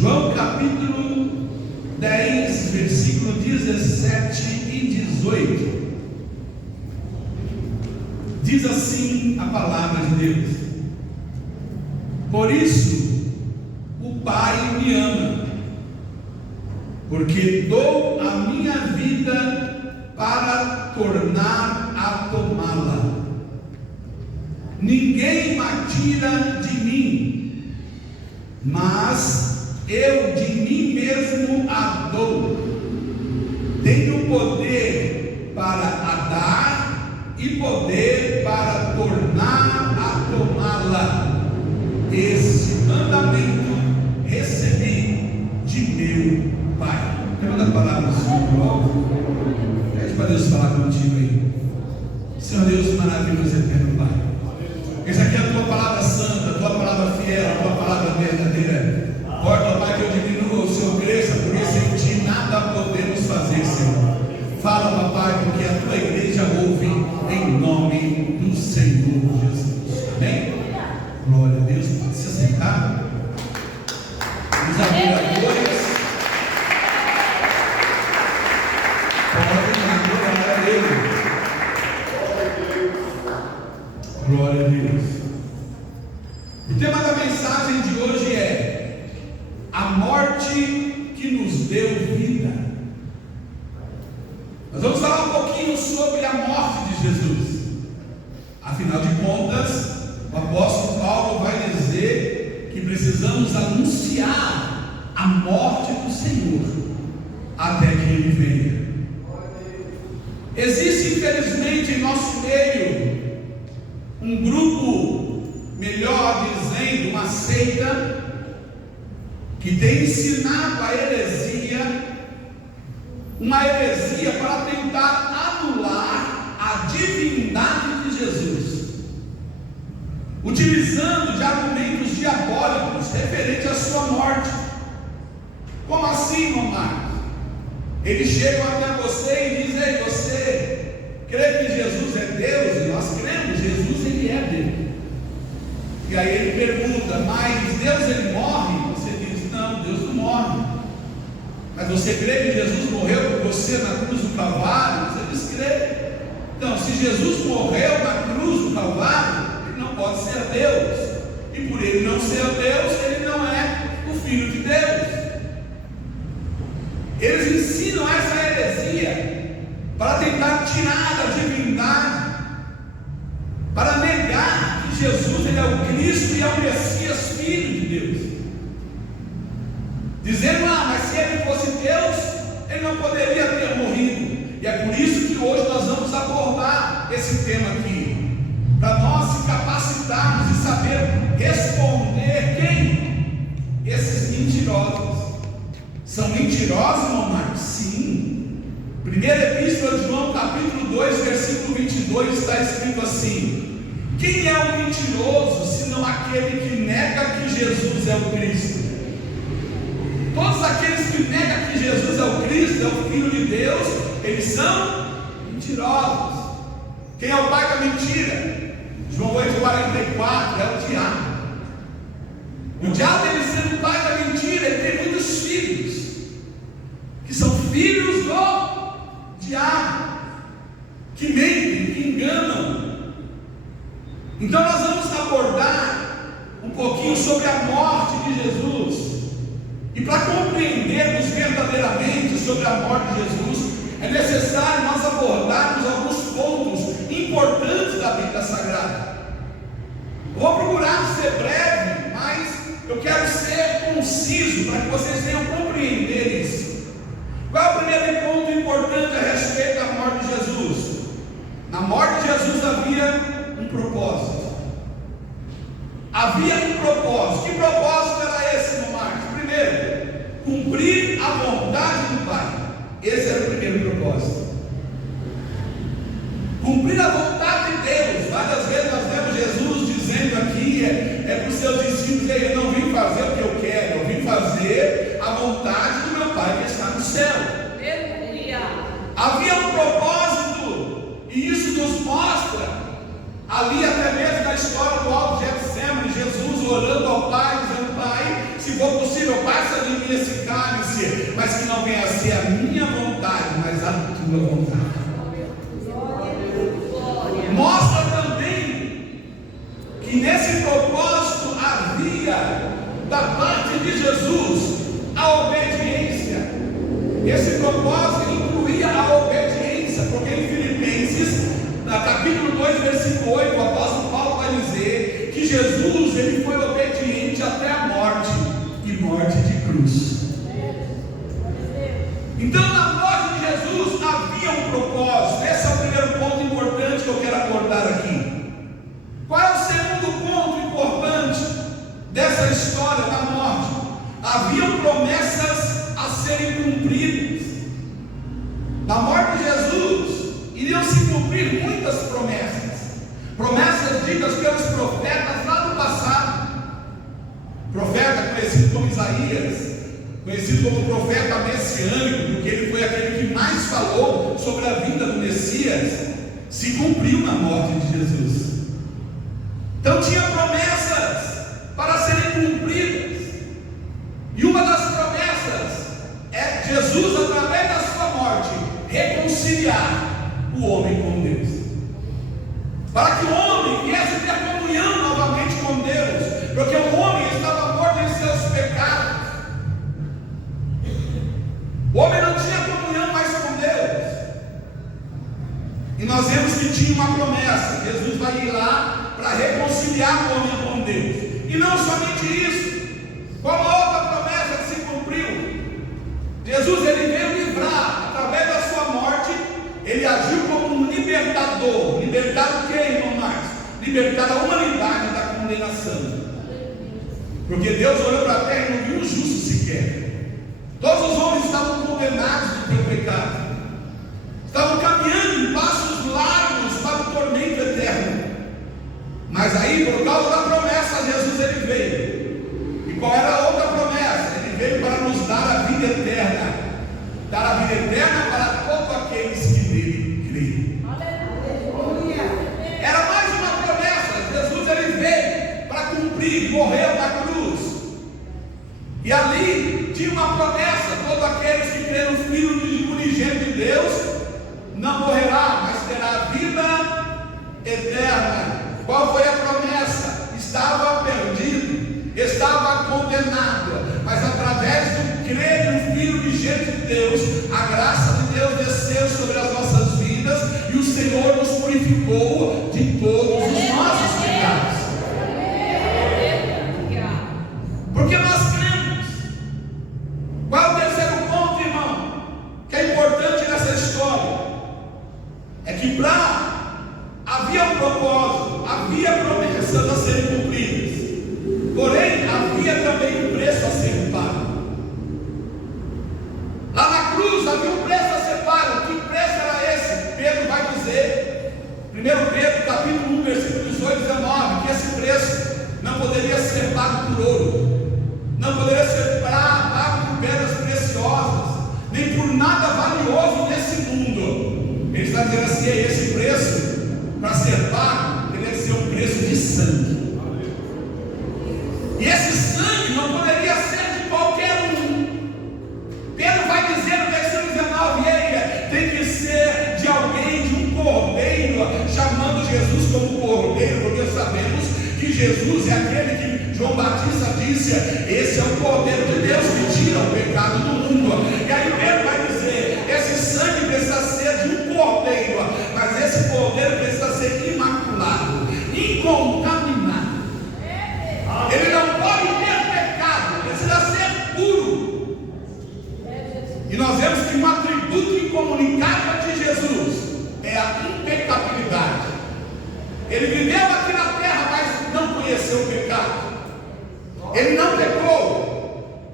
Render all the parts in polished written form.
João capítulo 10, versículo 17 e 18. Diz assim a palavra de Deus: por isso o Pai me ama, porque dou a minha vida para tornar a tomá-la. Ninguém me tira de mim, mas eu de mim mesmo a dou. Tenho poder para a dar e poder para tornar a tomá-la. Esse mandamento recebi de meu Pai. Quer mandar palavras do alto? Pede para Deus falar contigo aí. Senhor Deus maravilhoso, eterno Pai, essa aqui é a tua palavra santa, a tua palavra fiel, a tua palavra verdadeira. Porta, Pai, que eu diminua, o Senhor cresça, porque sem ti nada podemos fazer, Senhor. Fala, papai, porque a tua igreja ouve, em nome do Senhor Jesus. Amém? Glória a Deus. Pode se assentar. Os admiradores podem adorar a Ele. Glória a Deus. O tema da mensagem de hoje é a morte que nos deu vida. Nós vamos falar um pouquinho sobre a morte de Jesus. Afinal de contas, o apóstolo Paulo vai dizer que precisamos anunciar a morte do Senhor até que Ele venha. Existe, infelizmente, em nosso meio um grupo, melhor dizendo, uma seita, que tem ensinado a heresia, uma heresia para tentar anular a divindade de Jesus, utilizando de argumentos diabólicos referente à sua morte. Como assim, irmão Marcos? Eles chegam até você e dizem: ei, você crê que Jesus é Deus? E nós cremos, Jesus ele é Deus. E aí ele pergunta: mas Deus ele morre? Você diz: não, Deus não morre. Mas você crê que Jesus morreu por você na cruz do Calvário? Você diz: crê. Então, se Jesus morreu na cruz do Calvário, ele não pode ser Deus. E por ele não ser Deus, ele não é o Filho de Deus. Eles ensinam essa heresia para tentar tirar a divindade, para negar que Jesus ele é o Cristo e é o Messias, Filho de Deus, dizendo: mas se ele fosse Deus, ele não poderia ter morrido. E é por isso que hoje nós vamos abordar esse tema aqui, para nós se capacitarmos e saber responder quem? Esses mentirosos. São mentirosos, irmão Marcos? Sim. Primeira epístola de João, capítulo 2, versículo 22, está escrito assim: quem é o mentiroso, senão aquele que nega que Jesus é o Cristo? Todos aqueles que negam que Jesus é o Cristo, é o Filho de Deus, eles são mentirosos. Quem é o pai da mentira? João 8,44, é o diabo. O diabo, ele sendo o pai da mentira, ele tem muitos filhos, que são filhos do diabo, que mentem, que enganam. Então nós vamos abordar um pouquinho sobre a morte de Jesus. E para compreendermos verdadeiramente sobre a morte de Jesus, é necessário nós abordarmos alguns pontos importantes da Bíblia Sagrada. Eu vou procurar ser breve, mas eu quero ser conciso para que vocês venham compreender isso. Qual é o primeiro ponto importante a respeito da morte de Jesus? Na morte de Jesus havia um propósito. Havia um propósito. Que propósito era esse, irmão Marcos? Primeiro, cumprir a vontade do Pai. Esse era o primeiro propósito. Cumprir a vontade de Deus. Várias vezes nós vemos Jesus dizendo aqui para os seus discípulos: eu não vim fazer o que eu quero, eu vim fazer a vontade do meu Pai que está no céu. Havia um propósito, e isso nos mostra ali até mesmo na história do Alto Getsemane, Jesus orando ao Pai, dizendo: Pai, passa de mim esse cálice, mas que não venha a ser a minha vontade, mas a tua vontade. Mostra também que nesse propósito havia da parte de Jesus a obediência. Esse propósito incluía a obediência, porque em Filipenses, no capítulo 2, versículo 8, o apóstolo Paulo vai dizer que Jesus ele foi obediente até a morte, e morte de cruz. Então na morte de Jesus havia um propósito. Esse é o primeiro ponto importante que eu quero abordar aqui. Qual é o segundo ponto importante dessa história da morte? Haviam promessas a serem cumpridas. Na morte de Jesus iriam se cumprir muitas promessas ditas pelos profetas lá no passado. Profeta conhecido como Isaías, conhecido como profeta messiânico, porque ele foi aquele que mais falou sobre a vinda do Messias, se cumpriu na morte de Jesus. Então tinha promessas para serem cumpridas, e uma das promessas é Jesus, através da sua morte, reconciliar o homem com Deus, para que o homem viesse ter comunhão novamente com Deus, porque o homem estava morto em seus pecados. O homem não tinha comunhão mais com Deus. E nós vemos que tinha uma promessa: Jesus vai ir lá para reconciliar o homem com Deus. E não somente isso, qual a outra promessa que se cumpriu? Jesus ele veio livrar, através da sua morte, ele agiu como um libertador. Libertar o que, irmão Marcos? Libertar a humanidade da condenação. Porque Deus olhou para a terra e não viu um justo sequer. Todos os homens estavam condenados do teu pecado, estavam caminhando em passos largos para o tormento eterno. Mas aí, por causa da promessa, Jesus ele veio. E qual era a outra promessa? Ele veio para nos dar a vida eterna. Dar a vida eterna para todos aqueles que nele creem. Era mais uma promessa. Jesus ele veio para cumprir, morreu na cruz. E ali tinha uma promessa: todos aqueles que creem no Filho unigênito de Deus não morrerá, mas terá vida eterna. Qual foi a promessa? Estava perdido, estava condenado, mas através do crer no Filho unigênito de Deus, a graça de Deus desceu sobre as nossas vidas e o Senhor nos purificou de todos os nossos pecados. Porque nós cremos. Qual é o terceiro ponto, irmão, que é importante nessa história? É que havia um propósito, havia promessas a serem cumpridas, porém havia também um preço a ser pago. Lá na cruz havia um preço a ser pago. Que preço era esse? Pedro vai dizer, 1 Pedro capítulo 1, versículo 18 e 19, que esse preço não poderia ser pago por ouro, não poderia ser pago por pedras preciosas, nem por nada valioso nesse mundo. Ele está dizendo assim: é esse preço, para ser pago, teria que ser um preço de sangue. E esse sangue não poderia ser de qualquer um. Pedro vai dizer no versículo 19: tem que ser de alguém, de um cordeiro, chamando Jesus como cordeiro, porque sabemos que Jesus é aquele que João Batista disse: esse é o cordeiro de Deus que tira o pecado do mundo. E aí Pedro vai dizer: esse sangue precisa ser de um cordeiro, mas esse cordeiro precisa ser imaculado, incontaminado. Ele não pode ter pecado, precisa ser puro. E nós vemos que um atributo incomunicável de Jesus é a impecabilidade. Ele viveu aqui na terra, mas não conheceu o pecado. Ele não pecou.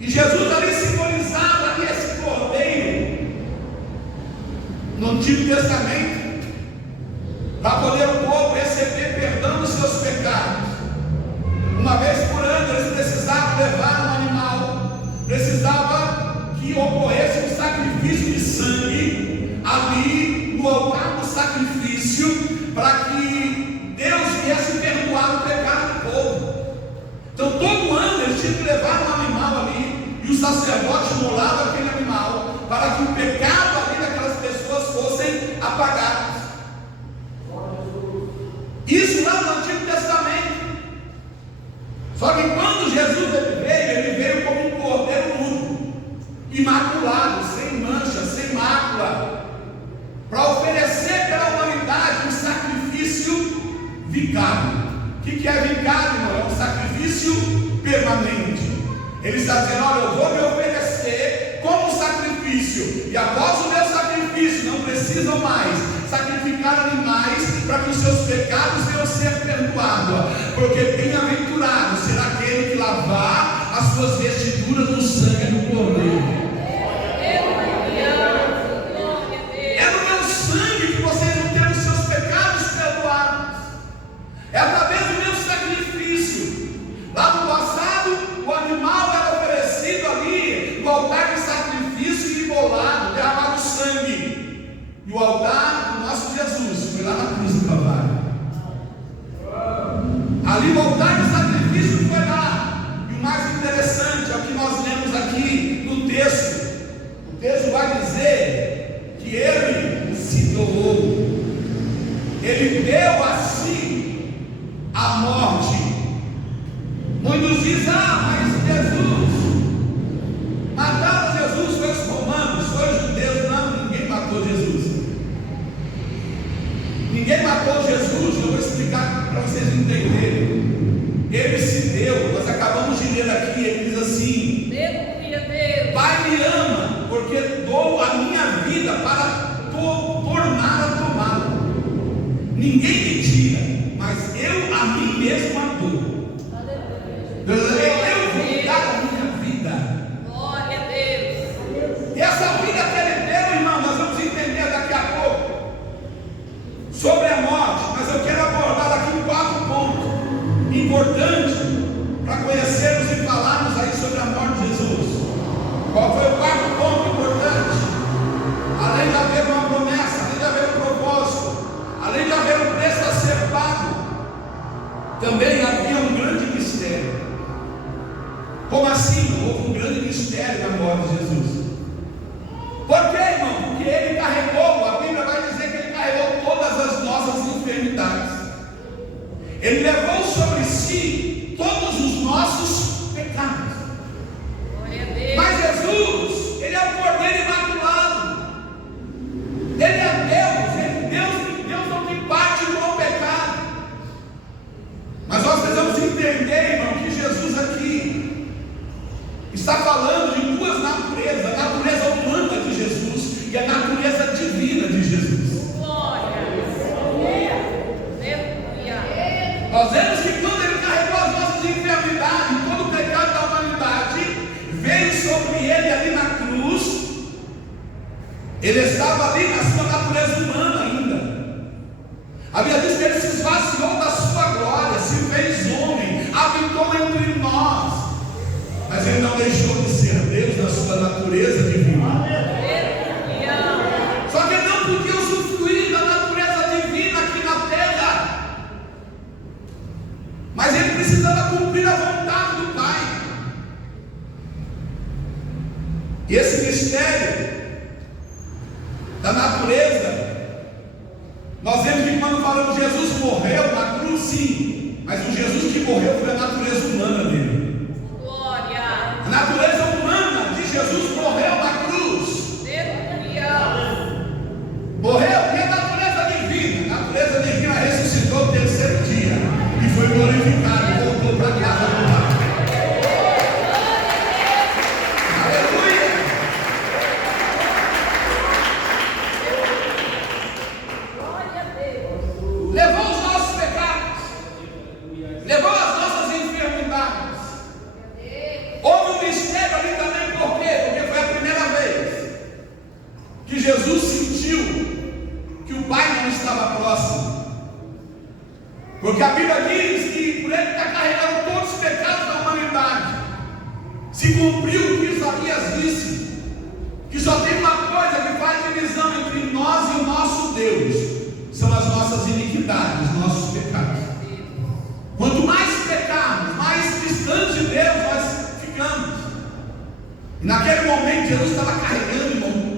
E Jesus ali simbolizava ali esse cordeiro no Antigo Testamento, para poder o povo receber perdão dos seus pecados. Uma vez por ano eles precisavam levar um animal, precisava que ocorresse um sacrifício de sangue ali no altar do sacrifício, para que Deus viesse perdoar o pecado do povo. Então todo ano eles tinham que levar um animal ali Ele está dizendo: olha, eu vou me oferecer como sacrifício, e após o meu sacrifício não precisam mais sacrificar animais para que os seus pecados venham ser perdoados, porque bem-aventurado será aquele que lavar as suas vestiduras no sangue do Cordeiro. É no meu sangue que vocês vão ter os seus pecados perdoados, é através do meu sacrifício. Lá no passado, o animal era oferecido ali no altar de sacrifício e imolado, derramado sangue. E o altar do nosso Jesus foi lá na cruz do Calvário. Ali o altar de sacrifício foi lá. E o mais interessante é o que nós lemos aqui no texto. O texto vai dizer que ele se doou. Ele deu a si a morte. Muitos dizem: mas Jesus mataram Jesus, foi os romanos, foi os judeus. Não, ninguém matou Jesus. Ninguém matou Jesus. Eu vou explicar para vocês entenderem. Ele se deu. Nós acabamos de ler aqui. Ele diz assim: Pai me ama, porque dou a minha vida para tornar a tomá-la. Ninguém me tira, mas eu a mim mesmo a dou. Eu vou dar a minha vida. Glória a Deus. E essa vida que ele deu, irmão, nós vamos entender daqui a pouco sobre a morte, mas eu quero abordar aqui 4 pontos importantes para conhecermos e falarmos aí sobre a morte de Jesus. Qual foi o 4º ponto importante? Além de haver uma promessa, além de haver um propósito, além de haver um preço a ser pago, também havia um grande mistério. Como assim? Houve um grande mistério na morte de Jesus. Por quê, irmão? Porque ele carregou, a Bíblia vai dizer que ele carregou todas as nossas enfermidades. Ele levou sobre si todos os nossos pecados. Glória a Deus. Mas Jesus, ele é o Cordeiro Imaculado. Ele é Deus. Deus não tem parte com o pecado. Mas nós precisamos entender, irmão, que Jesus aqui está falando de 2 naturezas: a natureza humana de Jesus e a natureza divina de Jesus. Glória. Nós vemos que quando ele carregou as nossas enfermidades, todo o pecado da humanidade veio sobre ele ali na cruz. Ele estava ali na sua natureza humana ainda. A Bíblia diz que ele se esvaziou da sua glória, se fez homem, habitou entre nós. Mas ele não deixou de ser Deus na sua natureza divina. Só que ele não podia usufruir da natureza divina aqui na terra. Mas ele precisava cumprir a vontade do Pai. E esse mistério da natureza, nós vemos que quando falamos Jesus morreu na cruz, sim, mas o Jesus que morreu foi a natureza humana dele. A natureza humana de Jesus morreu na cruz. Morreu, e a natureza divina? A natureza divina ressuscitou no 3º dia e foi glorificado e voltou para a casa do Pai. Aleluia! Levou os nossos pecados, levou as nossas enfermidades. Houve um mistério ali também, por quê? Porque foi a primeira vez que Jesus sentiu que o Pai não estava próximo. Porque a Bíblia diz que por ele estar carregando todos os pecados da humanidade, se cumpriu o que Isaías disse, que só tem uma coisa que faz divisão entre nós e o nosso Deus: são as nossas iniquidades, os nossos pecados. Quanto mais pecarmos, mais distantes de Deus nós ficamos. E naquele momento Jesus estava carregando, irmão,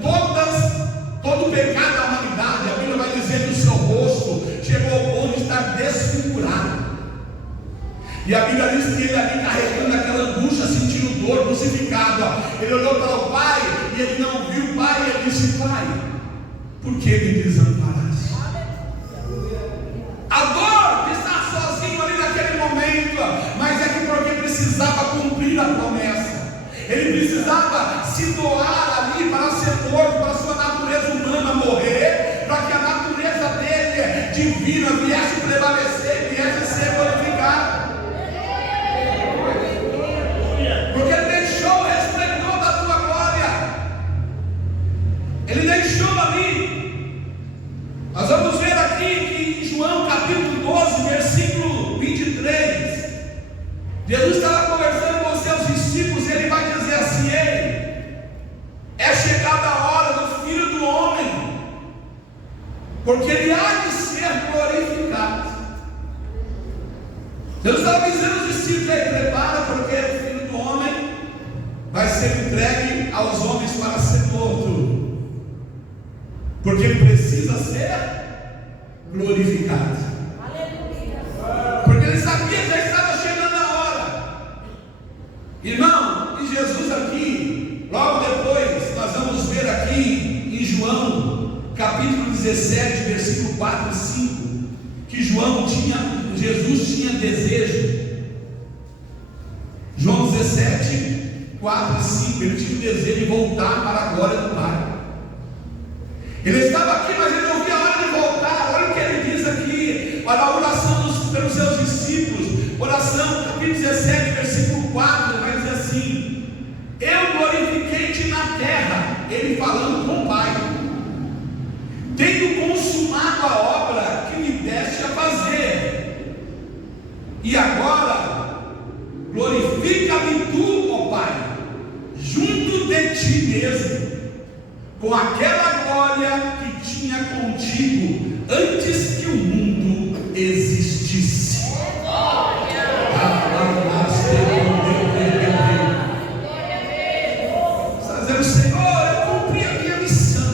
todo o pecado da humanidade. A Bíblia vai dizer que o seu rosto chegou ao ponto de estar desfigurado. E a Bíblia diz que ele ali carregando aquela angústia, sentindo dor, crucificado, ele olhou para o Pai e ele não viu o Pai, e ele disse: Pai, por que me desamparaste? A dor de estar sozinho ali naquele momento, mas é que porque precisava cumprir a promessa. Ele precisava se doar ali para ser morto, para a sua natureza humana morrer, para que a natureza dele divina viesse prevalecer e viesse ser glorificada. Porque ele deixou o resplendor da tua glória. Ele deixou ali. Nós vamos ver aqui que em João capítulo 12, versículo 23, Jesus estava conversando com os seus discípulos e ele vai dizer assim: ei, é chegada a hora do Filho do Homem, porque ele há de ser glorificado. Jesus estava dizendo aos discípulos: ei, prepara, porque o Filho do Homem vai ser entregue aos homens para ser morto, porque ele precisa ser glorificado. Porque ele sabia que já estava chegando a hora. Irmão, e Jesus aqui, logo depois, nós vamos ver aqui em João, capítulo 17, versículo 4 e 5, que Jesus tinha desejo. João 17, 4 e 5, ele tinha o desejo de voltar para a glória do Pai. Ele estava aqui, mas ele não via a hora de voltar. Olha o que ele diz aqui, olha a oração pelos seus discípulos, oração, capítulo 17, versículo 4, ele vai dizer assim: eu glorifiquei-te na terra, ele falando com o Pai, tendo consumado a obra que me deste a fazer, e agora glorifica-me tu, ó Pai, junto de ti mesmo, com aquela glória que tinha contigo antes que o mundo existisse. Está dizendo: Senhor, eu cumpri a minha missão.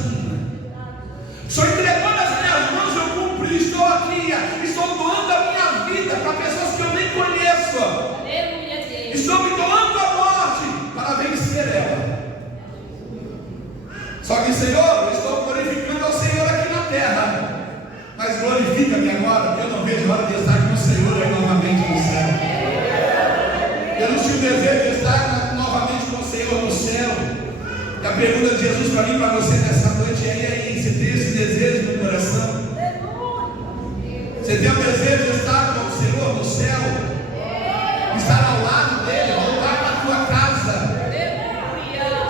Estou entregando as minhas mãos, eu cumpri. Estou aqui, estou doando a minha vida para pessoas que eu nem conheço. Estou me doando a morte para vencer ela. Só que, Senhor, eu estou glorificando ao Senhor aqui na terra, mas glorifica-me agora, porque eu não vejo a hora de estar com o Senhor aí novamente no céu. Eu não tinha o desejo de estar novamente com o Senhor no céu. E a pergunta de Jesus para mim e para você nessa noite é: e aí, você tem esse desejo no coração? Você tem o desejo de estar com o Senhor no céu? Estar ao lado dele, voltar para a tua casa?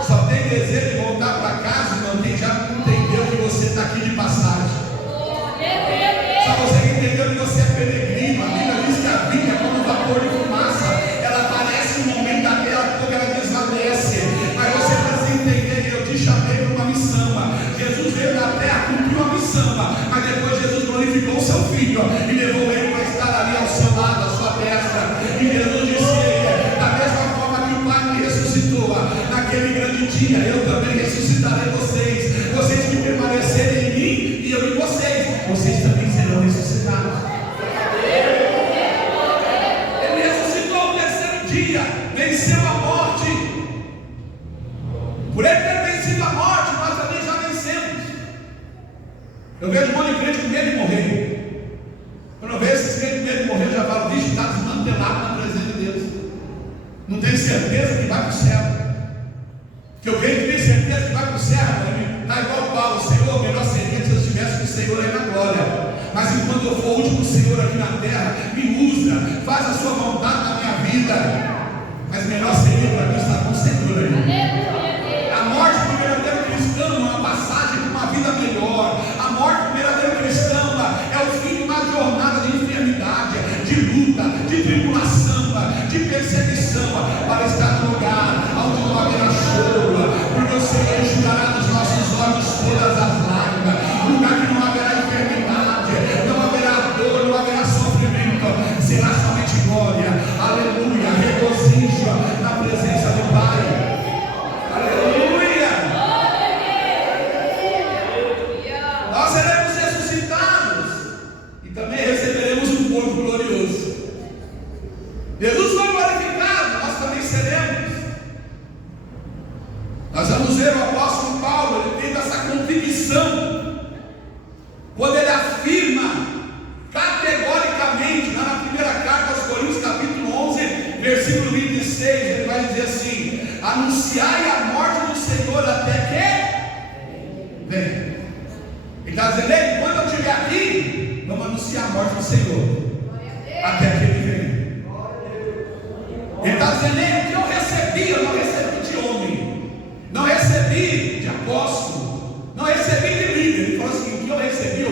Só tem desejo de voltar para casa, irmão, quem já entendeu que você está aqui de passagem. Só você que entendeu que você é peregrino. A Bíblia diz que a vida é como um vapor de fumaça, ela aparece no momento daquela que ela desvanece. Mas você precisa entender que eu te chamei para uma missão. Jesus veio da terra, cumpriu a missão, mas depois Jesus glorificou o seu filho e levou ele para estar ali ao seu lado, à sua destra. E Jesus disse: da mesma forma que o Pai me ressuscitou naquele grande dia, eu também ressuscitarei vocês. Vocês que permanecerem em mim e eu em vocês também serão ressuscitados. Ele ressuscitou no terceiro dia, venceu a morte. Por ele ter vencido a morte, nós também já vencemos. Eu vejo um monte de crente com medo de morrer. Quando eu vejo esses crentes com medo de morrer, eu já falo: vixe, está desmantelado na presença de Deus. Não tem certeza que vai para o céu. Que eu creio que tem certeza que vai para o céu, está igual Paulo: Senhor, melhor seria se eu estivesse com o Senhor aí na glória. Mas enquanto eu for o último Senhor aqui na terra, me usa, faz a sua vontade na minha vida. Mas melhor seria para mim estar com o Senhor aí. A morte do verdadeiro cristão é uma passagem para uma vida melhor. A morte do verdadeiro cristão é o fim de uma jornada de enfermidade, de luta, de tribulação, de perseguição, para estar no lugar onde não haverá choro, porque o Senhor enxugará dos nossos olhos todas as lágrimas. Lugar que não haverá enfermidade, não haverá dor, não haverá sofrimento, será somente glória, aleluia, regozijo na presença do Pai. anunciai a morte do Senhor até que venha. Ele está dizendo: ei, quando eu estiver aqui, vamos anunciar a morte do Senhor até que Ele venha. Ele está dizendo: ei, o que eu recebi, eu não recebi de homem, não recebi de apóstolo, não recebi de líder. Ele falou assim: o que eu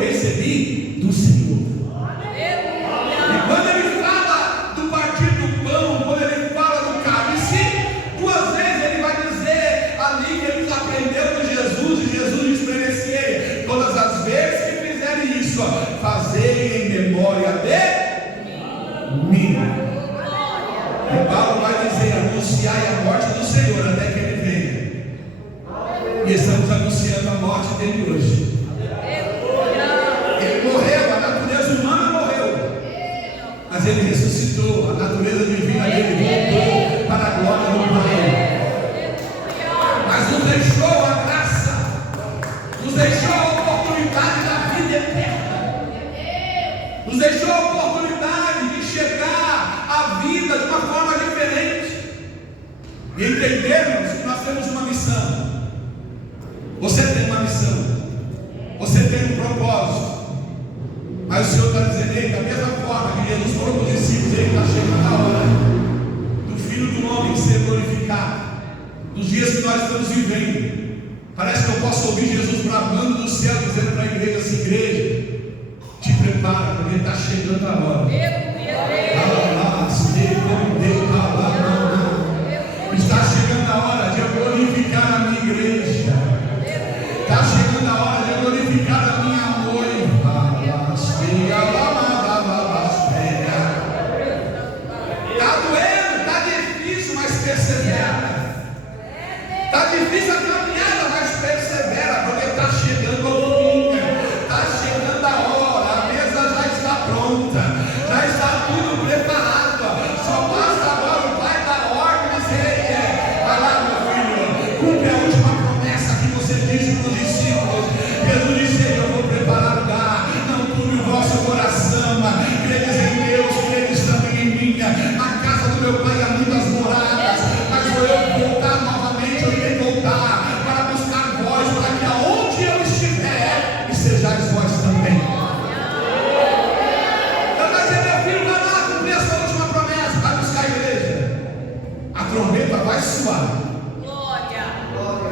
recebi do Senhor. E quando Ele fala do partir do pão, quando Ele fala do cálice, duas vezes Ele vai dizer ali que Ele aprendeu de Jesus, e Jesus diz para ele: todas as vezes que fizerem isso, fazei em memória de mim. E Paulo vai dizer: anunciai a morte do Senhor até que Ele venha. E estamos anunciando a morte dele hoje. Ele morreu, a natureza humana morreu, mas Ele ressuscitou, a natureza divina dele voltou para a glória do Pai. Mas nos deixou a graça, nos deixou a oportunidade da vida eterna, nos deixou a oportunidade de chegar à vida de uma forma diferente. E entendemos que nós temos uma missão. Você tem uma missão, você tem um propósito. Mas o Senhor está dizendo: ei, da mesma forma que Jesus falou para os discípulos, Ele está chegando a hora do Filho do Homem ser glorificado. Nos dias que nós estamos vivendo, parece que eu posso ouvir Jesus bramando do céu, dizendo para a igreja assim: igreja, te prepara, porque está chegando a hora. Está chegando a hora de eu glorificar a minha igreja. Está chegando a hora de eu glorificar a minha noiva. Está doendo, está difícil, mas persevera. Está difícil a caminhada, mas persevera, porque está chegando o domingo. Está chegando a hora, a mesa já está pronta, já está tudo preparado. Só basta agora o Pai dar ordem e dizer: vai lá, meu filho, cumpre a última promessa que você disse para os discípulos. Jesus disse: eu vou preparar lugar, não turbe o vosso coração, credes em Deus, credes também em mim. Na casa do meu Pai há muitas moradas, mas vou eu voltar novamente, eu irei voltar para buscar vós, para que aonde eu estiver, estejais vós também. Então vai dizer: meu filho, vai lá cumprir essa última promessa, vai buscar a igreja. A trombeta vai soar.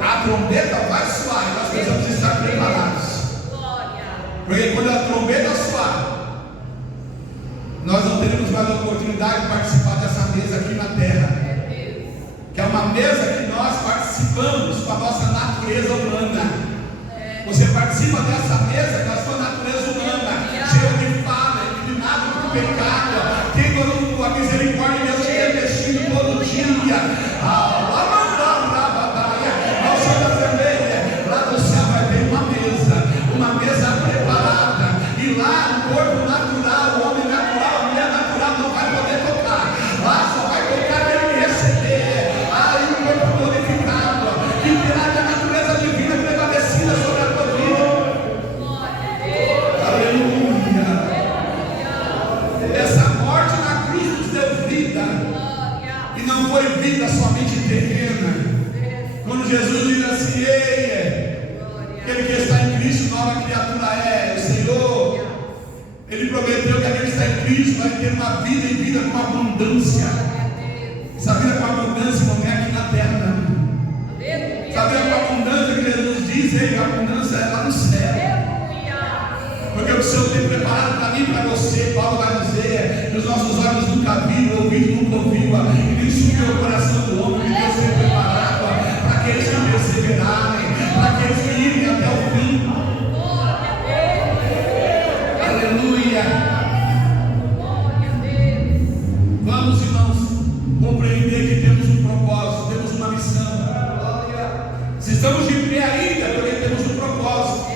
A trombeta vai soar, e nós precisamos estar preparados. Porque quando a trombeta soar, nós não teremos mais a oportunidade de participar dessa mesa aqui na terra, que é uma mesa que nós participamos com a nossa natureza humana. Você participa dessa mesa com a sua natureza humana, cheia de falha, inclinado para o pecado, tendo a misericórdia de Deus te revestindo todo dia. Lá no céu vai ter uma mesa preparada, e lá o corpo natural, o homem natural, a mulher natural não vai poder tocar. Lá só vai tocar quem receber. Aí o corpo glorificado, que terá a natureza divina prevalecida sobre a tua vida. Aleluia. Essa morte na cruz nos deu vida, e não foi vida somente terrena. Quando Jesus diz assim: ei, aquele que está em Cristo, nova criatura é. O Senhor, Ele prometeu que aquele que está em Cristo vai ter uma vida e vida com abundância. Essa vida com abundância não é aqui na terra, não. Essa vida com abundância que Jesus diz: ei, a abundância é lá no céu. Porque o Senhor tem preparado para mim e para você. Paulo vai dizer: os nossos olhos nunca viram, o ouvido nunca ouviu, e nem subiu o coração do homem, que Deus tem preparado para aqueles que perseverarem, para aqueles que irem até o fim. Aleluia. Vamos, irmãos, compreender que temos um propósito, temos uma missão. Se estamos de pé ainda, porque temos um propósito.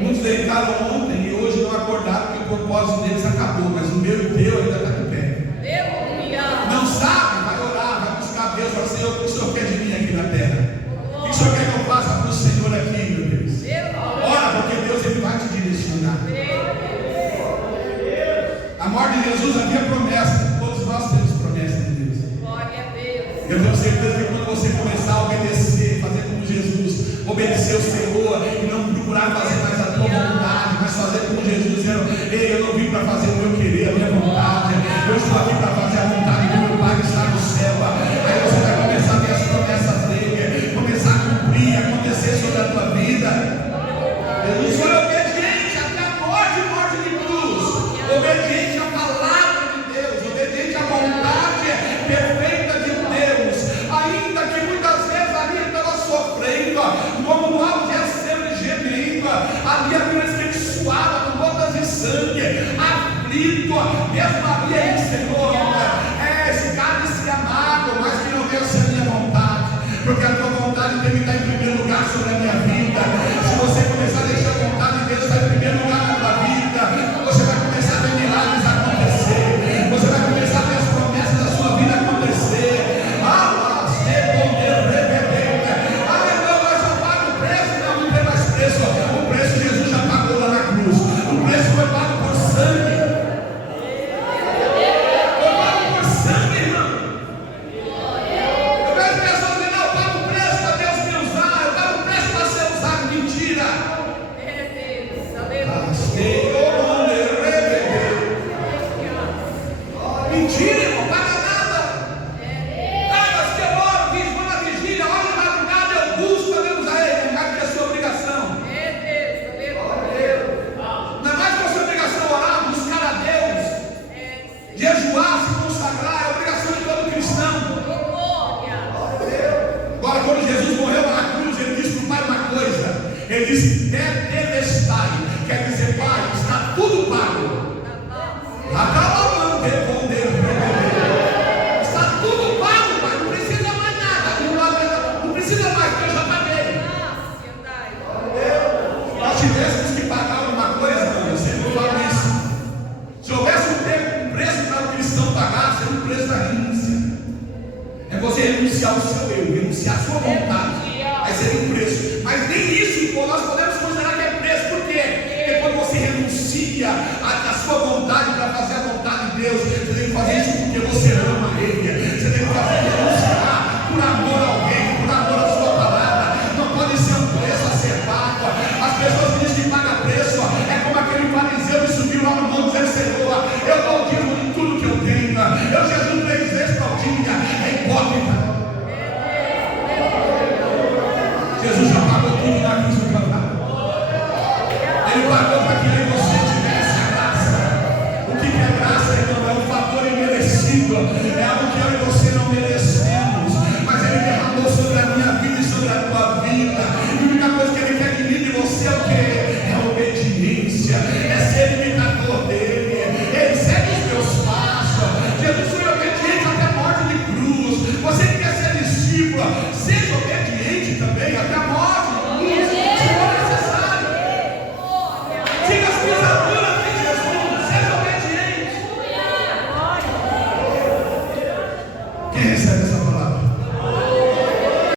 Muitos deitaram ontem e hoje não acordaram, porque o propósito deles acabou, mas o meu e o teu ainda está de pé. Não sabe? Vai orar, vai buscar Deus, vai dizer: o que o Senhor quer de mim aqui na terra? O que o Senhor quer que eu faça para o Senhor aqui, meu Deus? Ora, porque Deus, Ele vai te direcionar. A morte de Jesus havia promessa. Todos nós temos promessa de Deus. Eu tenho certeza certeza que quando você começar a obedecer, fazer como Jesus, obedecer o Senhor e não procurar fazer mais a tua vontade, mas fazer como Jesus, dizendo: ei, eu não vim para fazer o meu querer, a minha vontade, eu estou aqui para fazer a vontade do meu Pai que está no céu. Aí você vai começar a ver as promessas dele, começar a cumprir, acontecer sobre a tua vida. Jesus foi obediente até a morte de cruz, obediente à palavra de Deus, obediente à vontade perfeita de Deus, ainda que muitas vezes ali ele estava sofrendo, como no alto de Getsemane gemendo, ali a Bíblia diz que ele suava com gotas de sangue, aflito, mesmo ali ele, Senhor, esse cálice amargo, mas que não venha ser a minha vontade, porque a tua vontade tem que estar em primeiro lugar sobre a minha vida. Se você começar a deixar a vontade de Deus estar em primeiro lugar na tua vida, você vai começar a ver milagres acontecer, você vai começar a ver as promessas da sua vida acontecer. Mas eu pago o preço? Não tem mais preço. O preço Jesus já pagou lá na cruz. O preço foi pago por sangue. Foi pago por sangue, irmão. Eu vejo pessoas dizendo: não, eu pago o preço para Deus me usar, eu pago o preço para ser usado. Mentira. Mentira, irmão, paga nada. Mas que eu oro, vou na vigília, olha na madrugada, eu busco para Deus usar ele, não é que é sua obrigação. Não é mais que a sua obrigação orar, buscar a Deus, jejuar, se consagrar, é a obrigação de todo cristão. Agora, quando Jesus morreu na cruz, ele disse para o Pai uma coisa: ele disse: tetelestai, quer dizer, Pai, está tudo pago. Acaba a mão, responder. Está tudo pago, Pai, não precisa mais nada, não precisa mais, porque eu já paguei. Nós tivéssemos que pagar alguma coisa, eu sempre falo isso. Se houvesse um preço para o cristão pagar, seria um preço da renúncia. É você renunciar ao seu eu, renunciar à sua vontade.